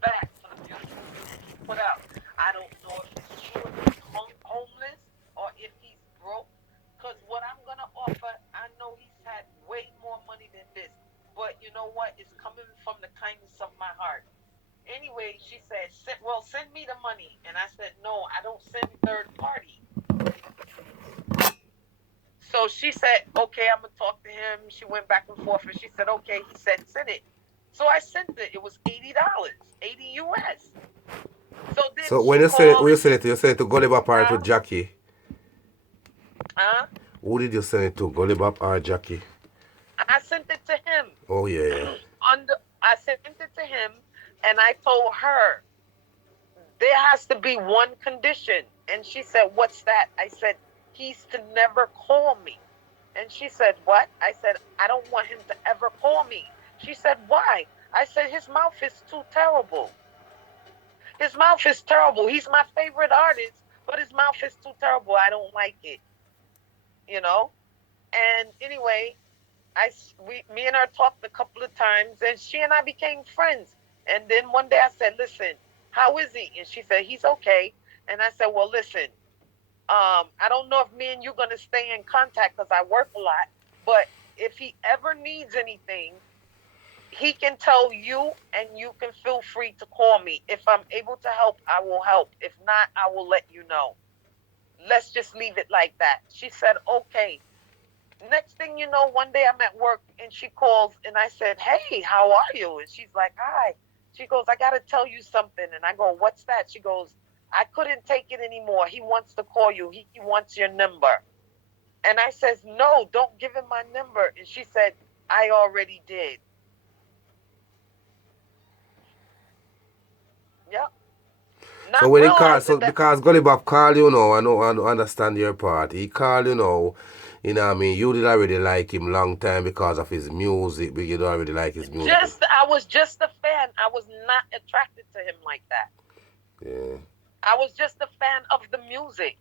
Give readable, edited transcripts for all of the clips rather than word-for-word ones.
back for the beautiful music he put out. I don't know if it's true if he's homeless or if he's broke. Because what I'm going to offer, I know he's had way more money than this. But you know what? It's coming from the kindness of my heart. Anyway, she said, well, send me the money. And I said, no, I don't send third party. So she said, okay, I'm going to talk to him. She went back and forth and she said, okay. He said, send it. So I sent it. It was $80, 80 US. So then So she called. you send it to Gully or to Huh? Jackie? Huh? Who did you send it to, Gully or Jackie? I sent it to him. Oh yeah. I sent it to him and I told her there has to be one condition. And she said, what's that? I said, he's to never call me. And she said, what? I said, I don't want him to ever call me. She said, why? I said, his mouth is too terrible. His mouth is terrible. He's my favorite artist, but his mouth is too terrible. I don't like it, you know? And anyway, me and her talked a couple of times, and she and I became friends. And then one day I said, "Listen, how is he?" And she said, "He's okay." And I said, "Well, listen, I don't know if me and you're gonna stay in contact because I work a lot, but if he ever needs anything, he can tell you, and you can feel free to call me. If I'm able to help, I will help. If not, I will let you know. Let's just leave it like that." She said, "Okay." Next thing you know, one day I'm at work and she calls and I said, "Hey, how are you?" And she's like, "Hi." She goes, "I got to tell you something." And I go, "What's that?" She goes, "I couldn't take it anymore. He wants to call you. He wants your number." And I says, "No, don't give him my number." And she said, "I already did." Yep. So Not when he call, realizing so that. because Gully call you now, I know understand your part. He call you now, you know what I mean. You did already like him long time because of his music, but you don't already like his music. I was just a fan. I was not attracted to him like that. Yeah. I was just a fan of the music.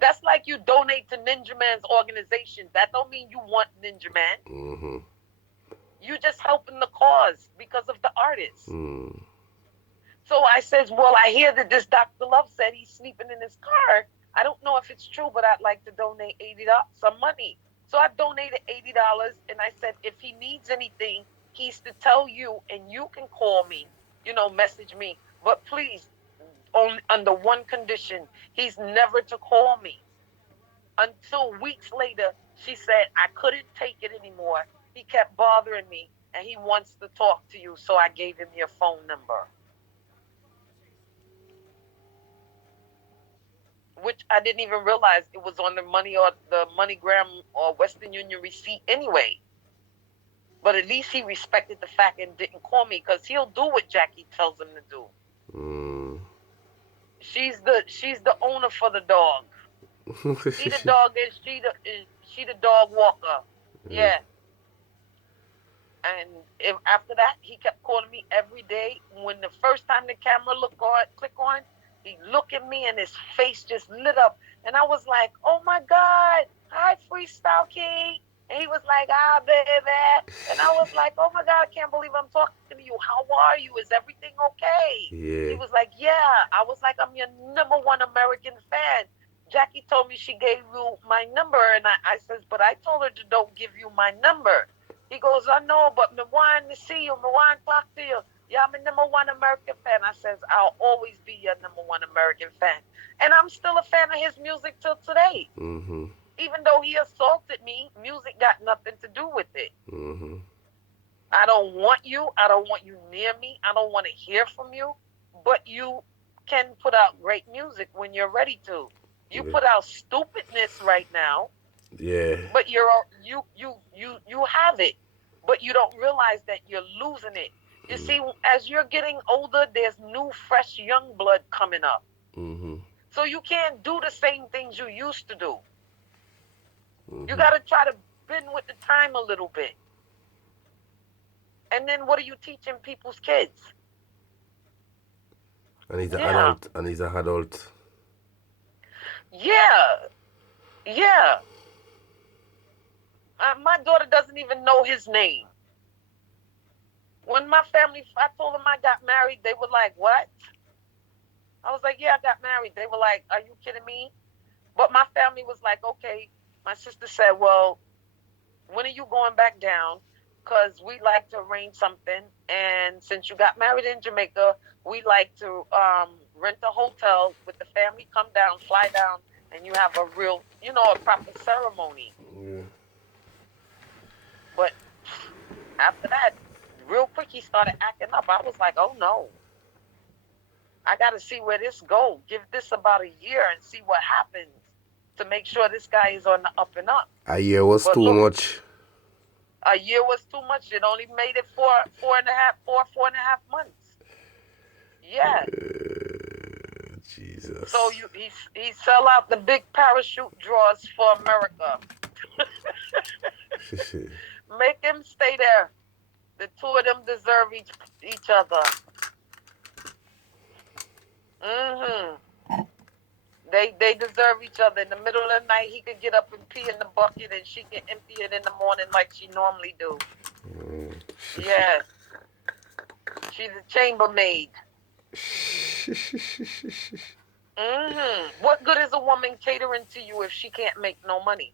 That's like you donate to Ninja Man's organization. That don't mean you want Ninja Man. Mm-hmm. You just helping the cause because of the artist. Mm. So I says, well, I hear that this Dr. Love said he's sleeping in his car. I don't know if it's true, but I'd like to donate $80, some money. So I donated $80, and I said, if he needs anything, he's to tell you, and you can call me, message me. But please, only under one condition, he's never to call me. Until weeks later, she said, I couldn't take it anymore. He kept bothering me and he wants to talk to you. So I gave him your phone number, which I didn't even realize it was on the money or the MoneyGram or Western Union receipt anyway. But at least he respected the fact and didn't call me because he'll do what Jackie tells him to do. Mm. She's the owner for the dog. He the dog and she the dog walker. Yeah. Yeah. And after that, he kept calling me every day. When the first time the camera click on, he look at me and his face just lit up. And I was like, "Oh my God, hi Freestyle King." And he was like, "Ah, baby." And I was like, "Oh my God, I can't believe I'm talking to you. How are you? Is everything okay?" He Yeah. was like, "Yeah." I was like, "I'm your number one American fan." Jackie told me she gave you my number, and I says, "But I told her to don't give you my number." He goes, "I know, but me want to see you, me want to talk to you. Yeah, I'm a number one American fan." I says, "I'll always be your number one American fan." And I'm still a fan of his music till today. Mm-hmm. Even though he assaulted me, music got nothing to do with it. Mm-hmm. I don't want you. I don't want you near me. I don't want to hear from you. But you can put out great music when you're ready to. You Yeah. put out stupidness right now, Yeah. but you have it, but you don't realize that you're losing it. You see, as you're getting older, there's new fresh young blood coming up, Mm-hmm. so you can't do the same things you used to do. You Mm-hmm. got to try to bend with the time a little bit. And then what are you teaching people's kids? And he's an Yeah, adult. And he's an adult. yeah, yeah. My daughter doesn't even know his name. When my family, I told them I got married, they were like, "What?" I was like, "Yeah, I got married." They were like, "Are you kidding me?" But my family was like, "Okay." My sister said, "Well, when are you going back down? Because we like to arrange something, and since you got married in Jamaica, we like to rent a hotel with the family, come down, fly down, and you have a real, a proper ceremony." Yeah. But after that, real quick, he started acting up. I was like, "Oh no, I got to see where this goes. Give this about a year and see what happens to make sure this guy is on the up and up." A year was But too look, much. a year was too much. It only made it four and a half months. Yeah. So Jesus. he sell out the big parachute drawers for America. Make him stay there. The two of them deserve each other. Mhm. They deserve each other. In the middle of the night, he could get up and pee in the bucket, and she can empty it in the morning like she normally do. Yeah, she's a chambermaid. What good is a woman catering to you if she can't make no money?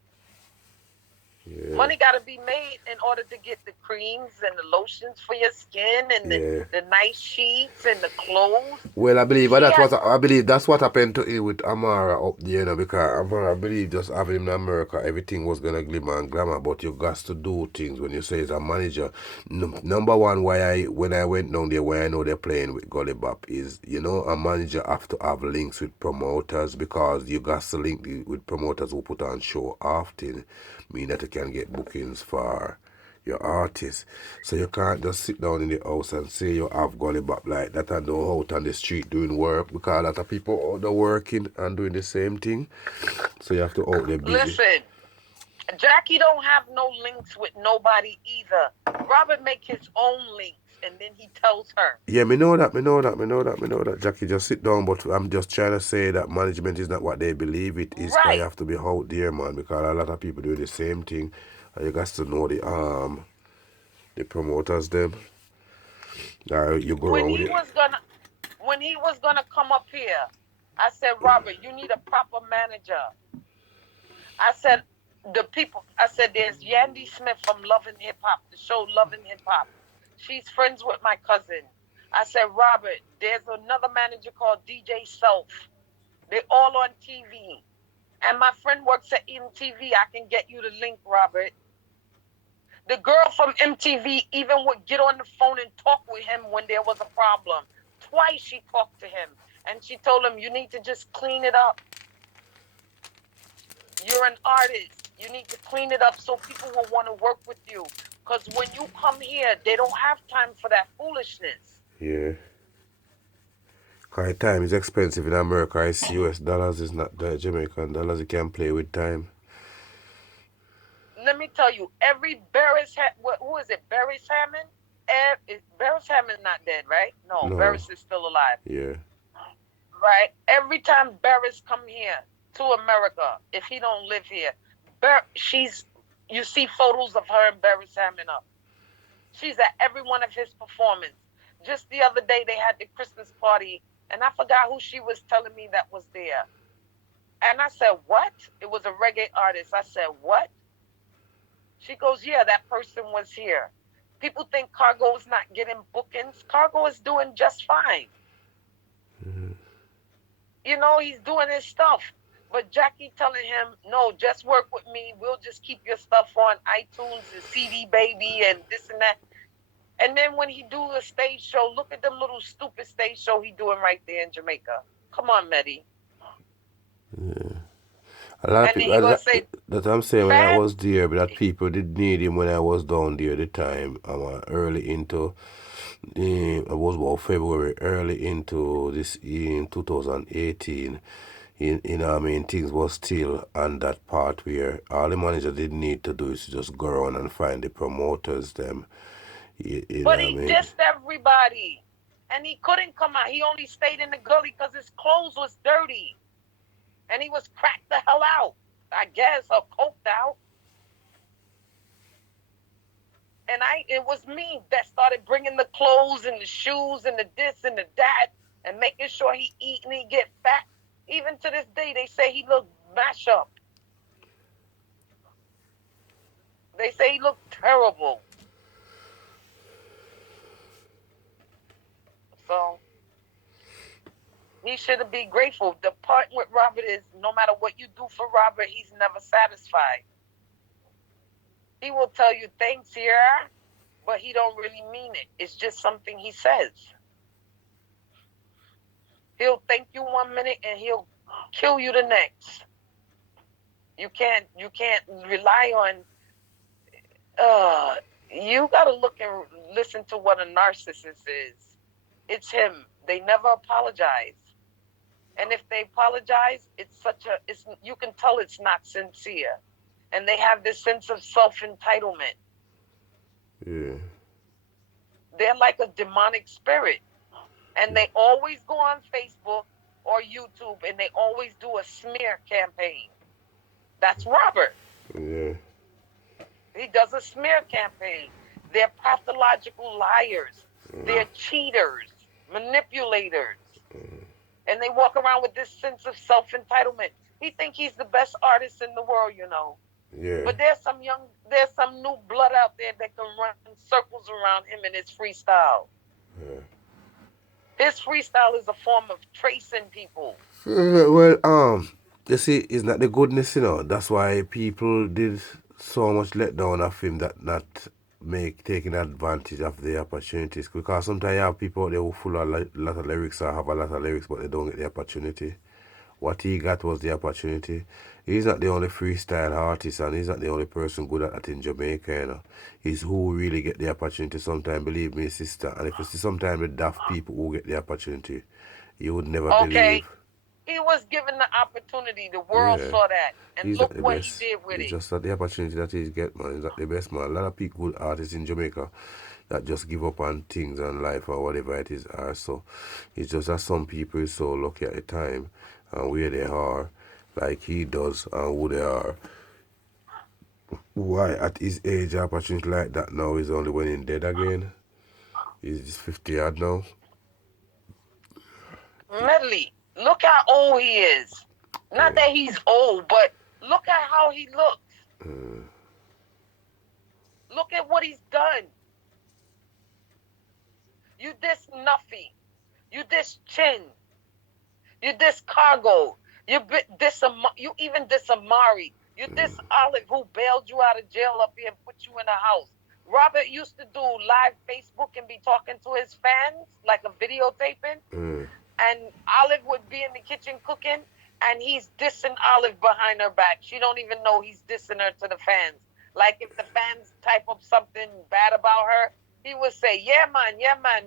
Yeah. Money got to be made in order to get the creams and the lotions for your skin and Yeah. the nice sheets and the clothes. Well, I believe She that's has, what that's what happened to him with Amara up there, because Amara, I believe, just having him in America, everything was gonna glimmer and glamour. But you got to do things when you say as a manager. Number one, why when I went down there, where I know they're playing with Gully is, a manager have to have links with promoters, because you got to link with promoters who put on show often, mean that you can get bookings for your artist. So you can't just sit down in the house and say you have Gully like that and go out on the street doing work, because a lot of people out there working and doing the same thing. So you have to out there busy. listen, Jackie don't have no links with nobody either. Robert make his own links and then he tells her. Yeah, me know that. Jackie, just sit down, but I'm just trying to say that management is not what they believe it is, because you Right. have to be out there, man, because a lot of people do the same thing. And you got to know the promoters them. You go When around with he it. was gonna when he was gonna come up here, I said, "Robert, you need a proper manager." I said, I said, "There's Yandy Smith from Love and Hip Hop, the show Love and Hip Hop. She's friends with my cousin." I said, "Robert, there's another manager called DJ Self. They're all on TV. And my friend works at MTV. I can get you the link, Robert." The girl from MTV even would get on the phone and talk with him when there was a problem. Twice she talked to him. And she told him, "You need to just clean it up. You're an artist. You need to clean it up so people will want to work with you. Because when you come here, they don't have time for that foolishness." Yeah. Cause time is expensive in America. It's US dollars, is not the Jamaican dollars. You can play with time. Let me tell you, every who is it? Barris Hammond? Barris Hammond not dead, right? No, No. Barris is still alive. Yeah. Right? Every time Barris come here to America, if he don't live here, you see photos of her and Barris Hammond up. She's at every one of his performances. Just the other day, they had the Christmas party, and I forgot who she was telling me that was there. And I said, "What?" It was a reggae artist. I said, "What?" She goes, "Yeah, that person was here." People think Cargo is not getting bookings. Cargo is doing just fine. He's doing his stuff. But Jackie telling him, "No, just work with me. We'll just keep your stuff on iTunes and CD Baby and this and that." And then when he do a stage show, look at them little stupid stage show he doing right there in Jamaica. Come on, Medi. A lot of And then people, he gonna say, that I'm saying, when I "Fat." was there, but that people did need him when I was down there at the time. I'm early into, I was about February, early into this in 2018. I mean, things was still on that part where all the manager did need to do is just go around and find the promoters, them. You But know what I he mean? dissed everybody. And he couldn't come out. He only stayed in the gully because his clothes was dirty. And he was cracked the hell out, I guess, or coked out. And it was me that started bringing the clothes and the shoes and the this and the that and making sure he eat and he get fat. Even to this day, they say he looked mash up. They say he looked terrible. So he should be grateful. The part with Robert is no matter what you do for Robert, he's never satisfied. He will tell you thanks here, but he don't really mean it. It's just something he says. He'll thank you 1 minute and he'll kill you the next. You can't rely on you gotta look and listen to what a narcissist is. It's him. They never apologize. And if they apologize, it's you can tell it's not sincere. And they have this sense of self-entitlement. Yeah. They're like a demonic spirit. And they always go on Facebook or YouTube and they always do a smear campaign. That's Robert. Yeah. He does a smear campaign. They're pathological liars. They're cheaters, manipulators. And they walk around with this sense of self-entitlement. He thinks he's the best artist in the world, you know. Yeah. But there's some new blood out there that can run circles around him in his freestyle. Yeah. His freestyle is a form of tracing people. Well, you see, it's not the goodness, you know. That's why people did so much letdown of him that not taking advantage of the opportunities. Because sometimes you have people out there who full of lot of lyrics or have a lot of lyrics, but they don't get the opportunity. What he got was the opportunity. He's not the only freestyle artist, and he's not the only person good at that in Jamaica, you know. He's who really get the opportunity sometimes, believe me, sister. And if you see sometimes the daft people who get the opportunity, you would never Okay. believe. He was given the opportunity. The world Yeah. saw that. And He's look not the what he best. did with It's it. just that the opportunity that he's get, man. He's not the best, man. A lot of people, good artists in Jamaica, that just give up on things and life or whatever it is are. So it's just that some people is so lucky at the time and where they are, like he does and who they are. Why at his age opportunity like that now is only when he's dead again. He's 50 odd now. Medley, look how old he is. Not that he's old, but look at how he looks. Look at what he's done. You this Nuffy. You this Chin. You this Cargo. You even this Amari. You this Olive who bailed you out of jail up here and put you in a house. Robert used to do live Facebook and be talking to his fans like a videotaping. And Olive would be in the kitchen cooking, and he's dissing Olive behind her back. She don't even know he's dissing her to the fans. Like if the fans type up something bad about her, he would say, "Yeah, man, yeah, man.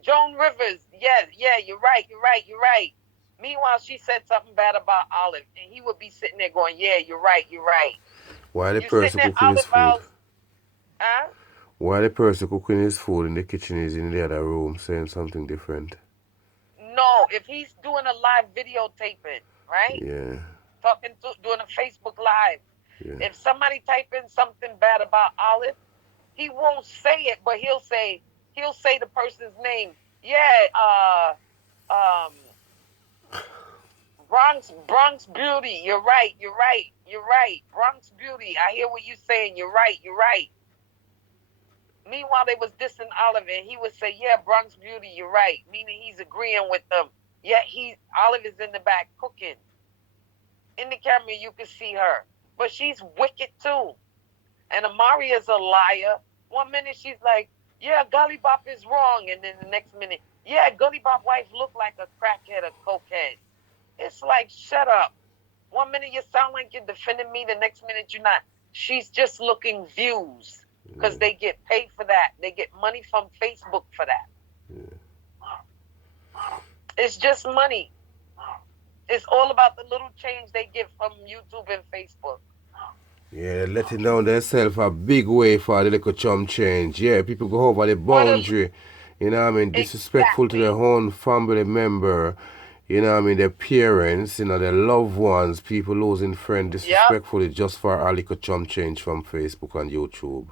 Joan Rivers, yeah, you're right. Meanwhile, she said something bad about Olive, and he would be sitting there going, "Yeah, you're right. Why the You sitting person there, cooking his Olive food? House, huh? Why the person cooking his food in the kitchen is in the other room saying something different? No, if he's doing a live videotaping, right? Yeah. Doing a Facebook Live. Yeah. If somebody type in something bad about Olive, he won't say it, but he'll say the person's name. Yeah, Bronx Beauty. You're right. Bronx Beauty. I hear what you're saying. You're right. Meanwhile, they was dissing Olive, and he would say, "Yeah, Bronx Beauty, you're right," meaning he's agreeing with them. Yet Olive is in the back cooking. In the camera, you can see her, but she's wicked too. And Amari is a liar. 1 minute she's like, "Yeah, Gully Bop is wrong," and then the next minute, "Yeah, Gully Bop wife look like a crackhead, a cokehead." It's like, shut up. 1 minute you sound like you're defending me, the next minute you're not. She's just looking views because they get paid for that. They get money from Facebook for that. It's just money. It's all about the little change they get from YouTube and Facebook. Yeah, they're letting down themselves a big way for the little chum change. Yeah, people go over the boundary. You know what I mean? Disrespectful to their own family member. You know what I mean? Their parents, you know, their loved ones, people losing friends disrespectfully just for a little chum change from Facebook and YouTube.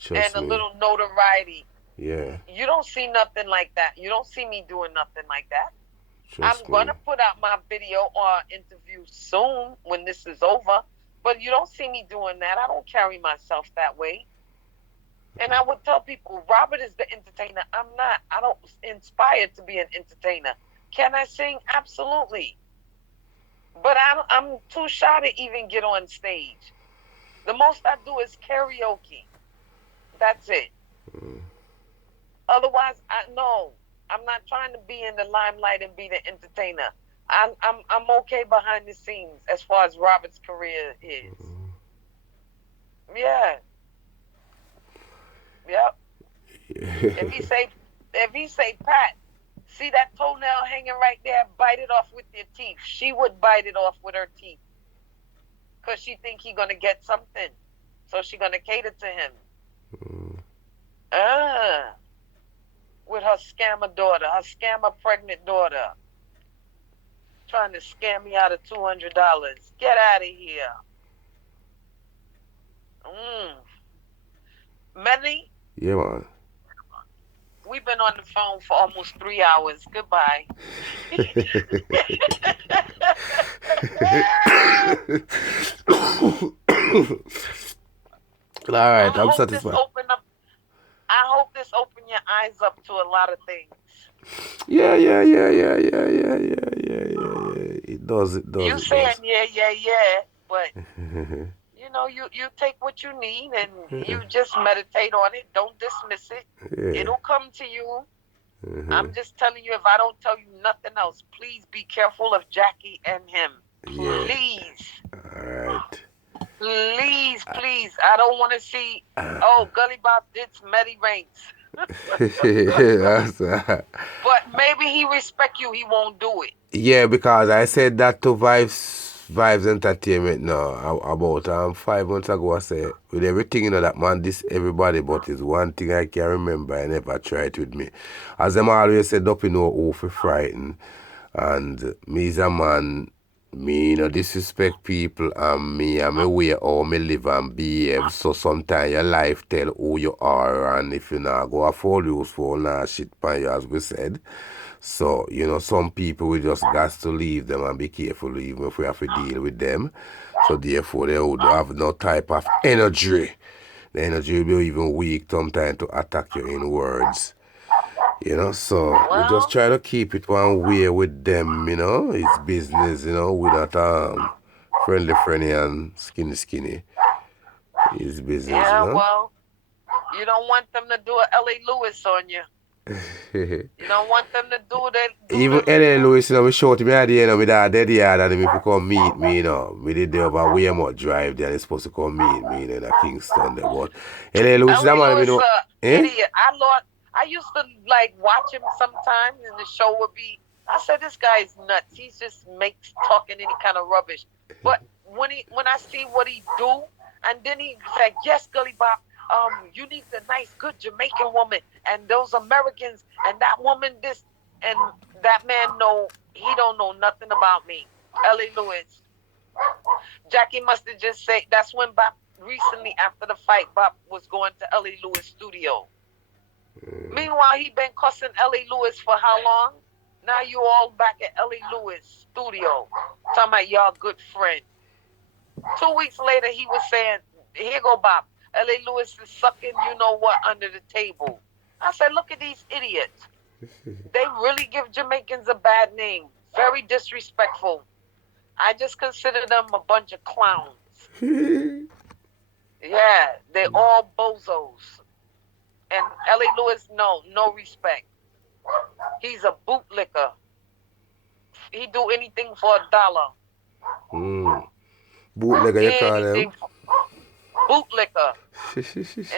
Trust and a me. little notoriety. Yeah. You don't see nothing like that. You don't see me doing nothing like that. I'm Trust me. gonna put out my video or interview soon when this is over, but you don't see me doing that. I don't carry myself that way. And I would tell people, Robert is the entertainer. I'm not. I don't inspire to be an entertainer. Can I sing? Absolutely. But I'm too shy to even get on stage. The most I do is karaoke. That's it. Otherwise, I no. I'm not trying to be in the limelight and be the entertainer. I'm okay behind the scenes as far as Robert's career is. Yeah. Yep. If he say Pat, see that toenail hanging right there, bite it off with your teeth. She would bite it off with her teeth because she think he gonna get something, so she gonna cater to him. Ah, with her scammer daughter, her scammer pregnant daughter, trying to scam me out of $200. Get out of here. Mm. Melly, Yeah, man. we've been on the phone for almost 3 hours. Goodbye. All right, I I'm hope this satisfied. open up. I hope this open your eyes up to a lot of things. Yeah, yeah, yeah, yeah, yeah, yeah, yeah, yeah, yeah, yeah. It does, it does, You it does. saying yeah, but you take what you need and you just meditate on it. Don't dismiss it. Yeah. It'll come to you. I'm just telling you, if I don't tell you nothing else, please be careful of Jackie and him. Yeah. Please. All right. Please, please. I don't want to see, oh, Gully Bob did Smetty Ranks. That's, But maybe he respect you, he won't do it. yeah, because I said that to Vibes Entertainment now about 5 months ago. I said with everything that man this everybody, but it's one thing I can remember. I never tried with me. As them always said, up who for frightened, and me is a man. Me disrespect people and me I'm aware how me live and behave. So sometimes your life tell who you are, and if you not go afford useful nah shit pan you as we said. So, some people we just got to leave them and be careful even if we have to deal with them. So therefore they would have no type of energy. The energy will be even weak sometimes to attack you in words. So we just Well, try to keep it one way with them, it's business, we're not friendly and skinny. It's business, yeah, well, you don't want them to do a L.A. Lewis on you. You don't want them to do Even L.A. Lewis, we showed me at the end of that dead yard and if you come meet me, we did the over way more drive there and it's supposed to come meet me in Kingston there. But L.A. Lewis, that L.A. man, Lewis, eh? idiot. I used to like watch him sometimes, and the show would be. I said, this guy's nuts. He just makes talking any kind of rubbish. But when I see what he do, and then he said, yes, Gully Bob, you need the nice, good Jamaican woman, and those Americans, and that woman this, and that man he don't know nothing about me. L.A. Lewis. Jackie must have just said that's when Bob recently after the fight, Bob was going to L.A. Lewis studio. Meanwhile, he been cussing L.A. Lewis for how long? Now you all back at L.A. Lewis studio, talking about y'all good friend. 2 weeks later, he was saying, "Here go Bob. L.A. Lewis is sucking you know what under the table." I said, "Look at these idiots. They really give Jamaicans a bad name. Very disrespectful. I just consider them a bunch of clowns. Yeah, they all bozos. And L.A. Lewis, no respect. He's a bootlicker. He do anything for $1. Bootlegger, you call Anything them? for bootlicker.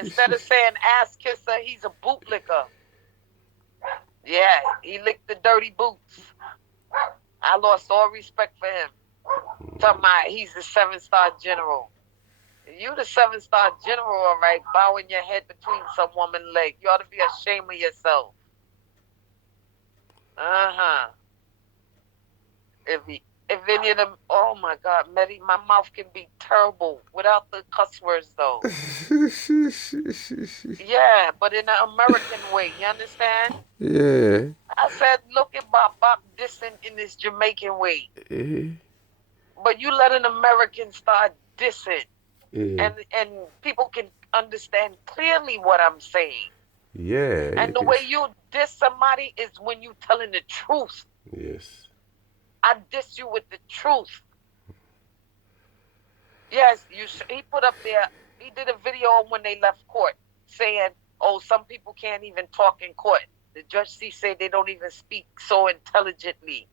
Instead of saying ass kisser, he's a bootlicker. Yeah, he licked the dirty boots. I lost all respect for him. Talking about he's the 7-star general. You the 7-star general, all right, bowing your head between some woman's legs. You ought to be ashamed of yourself. Uh-huh. If any of them, oh my God, Medi, my mouth can be terrible without the cuss words though. Yeah, but in an American way. You understand? Yeah. I said, look at Bob dissing in this Jamaican way. But you let an American start dissing, Yeah. and people can understand clearly what I'm saying. Yeah. And the way you diss somebody is when you telling the truth. Yes. I diss you with the truth. Yes, he put up there, he did a video when they left court saying, oh, some people can't even talk in court. The judge said they don't even speak so intelligently.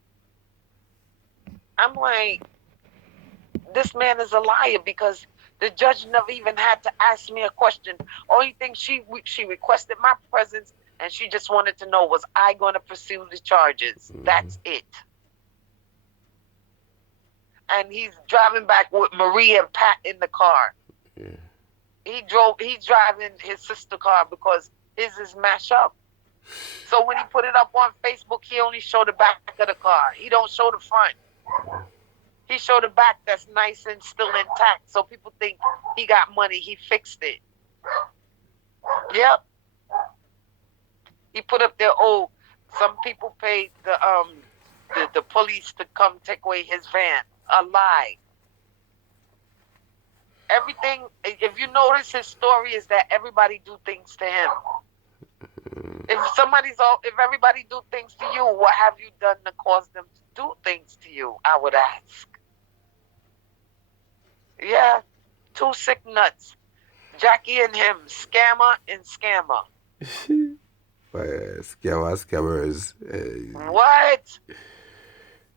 I'm like, this man is a liar, because the judge never even had to ask me a question. Only thing she requested my presence, and she just wanted to know, was I going to pursue the charges? That's it. And he's driving back with Marie and Pat in the car. Yeah. He's driving his sister's car because his is mashed up. So when he put it up on Facebook, he only showed the back of the car. He don't show the front. He showed the back that's nice and still intact. So people think he got money. He fixed it. Yep. He put up there, oh, some people paid the police to come take away his van. A lie. Everything, if you notice, his story is that everybody do things to him. If everybody do things to you, what have you done to cause them to do things to you? I would ask. Yeah, two sick nuts. Jackie and him, scammer and scammer. Scammers. What?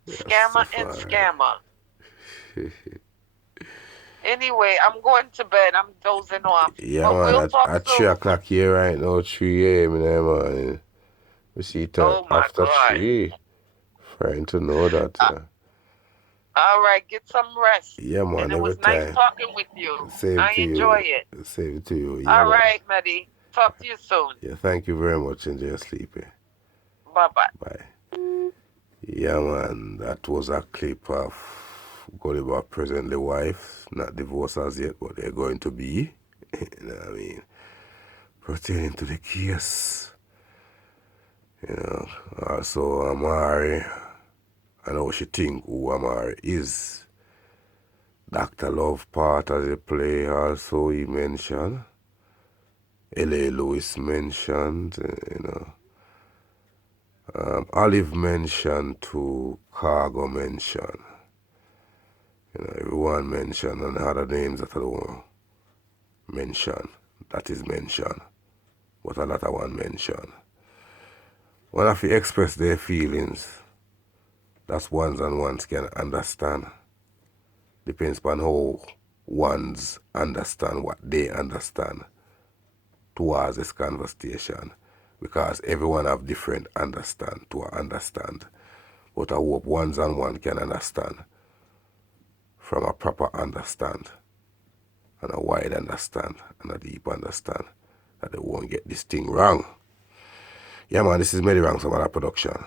Scammer and scammer. Anyway, I'm going to bed. I'm dozing off. Yeah, but man, we'll talk at soon. 3 o'clock here right now, 3 a.m. in the morning. We see it after God. 3. Trying to know that. All right, get some rest. Yeah, man, and it was every nice time. talking with you. Same I to enjoy you. it. Same to you. Yeah, all right, Maddie. Talk to you soon. Yeah, thank you very much. Enjoy your sleep. Bye-bye. Bye. Yeah, man, that was a clip of Gully presently wife, not divorced as yet, but they're going to be. You know what I mean? Pertaining to the case. You know, also Amari, I know she think who Amari is. Dr. Love part as a play also he mentioned. L.A. Lewis mentioned, you know. Olive mentioned to Cargo mentioned. You know, everyone mentioned and other names that I don't mention. That is mentioned. But a lot of one mention. One have to express their feelings. That's ones and ones can understand. Depends upon how ones understand what they understand towards this conversation. Because everyone have different understand to understand. But I hope ones and one can understand from a proper understand and a wide understand and a deep understand that they won't get this thing wrong. Yeah, man, this is Mary Wrong, some other production.